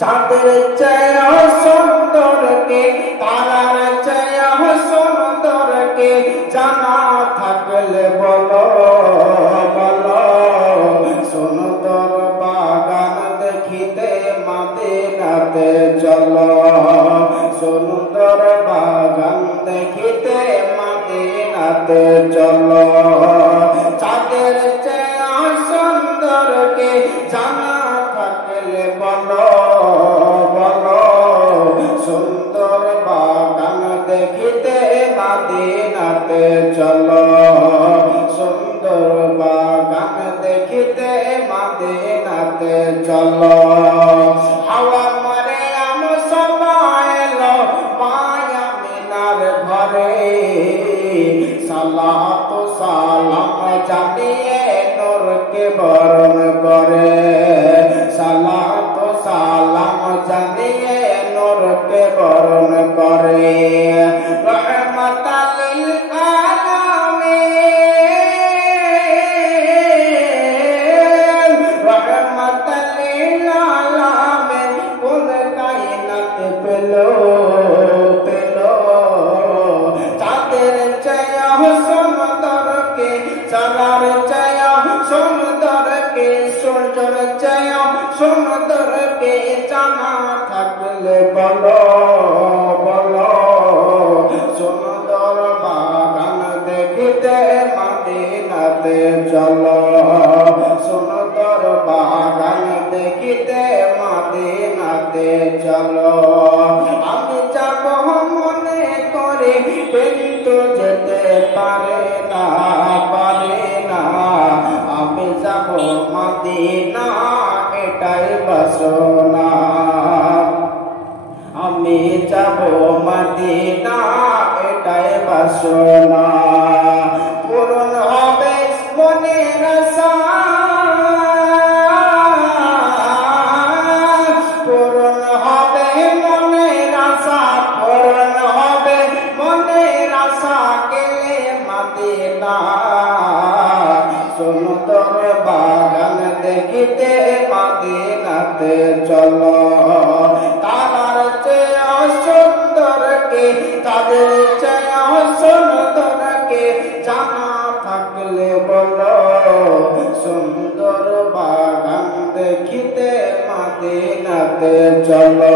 চাঁদের চেয়ে সুন্দর কে, তারার চেয়ে সুন্দর কে, জানা থাকলে বলো বলো। সুন্দর বাগান দেখিতে মদিনাতে চলো, সুন্দর বাগান দেখিতে মদিনাতে চলো। চাঁদের চেয়ে সুন্দর কে, জানা থাকলে বলো বলো। সুন্দর বাগান দেখিতে মদিনাতে চলো, সুন্দর বাগান দেখিতে মদিনাতে চলো। হাওয়া মারে সময় এলো মায়া মিনার ঘরে, সালাত সালাম জানিয়ে নূরকে বরণ করে, সালাত সালাম জানিয়ে নূরকে বরণ করে। রহমাতাল লিল আলামিন, রহমাতাল লিল আলামিন, কোন কায়নাত পেলো পেলো। চাঁদের চেয়ে সুন্দর কে, চাঁদের চেয়ে সুন্দর কে, সূর্যের চেয়ে সুন্দর কে, জানা থাকলে বলো বলো। সুন্দর বাগান দেখিতে মদিনাতে চলো, সুন্দর বাগান দেখিতে মদিনাতে চলো। আমি যাব মনে করে কিন্তু যেতে পারে না পারে না। আমি যাব মদিনা এটাই বাসনা, আমি যাব মদিনা এটাই বাসনা। পূরণ হবে মনের আশা, পূরণ হবে মনের আশা, পূরণ হবে মনের আশা। গেলে মদিনা সুন্দর বাগান দেখিতে মদিনাতে চলো। তারার চেয়ে সুন্দর কে, তাদের চেয়ে সুন্দর কে, জানা থাকলে বলো। সুন্দর বাগান দেখিতে মদিনাতে চলো।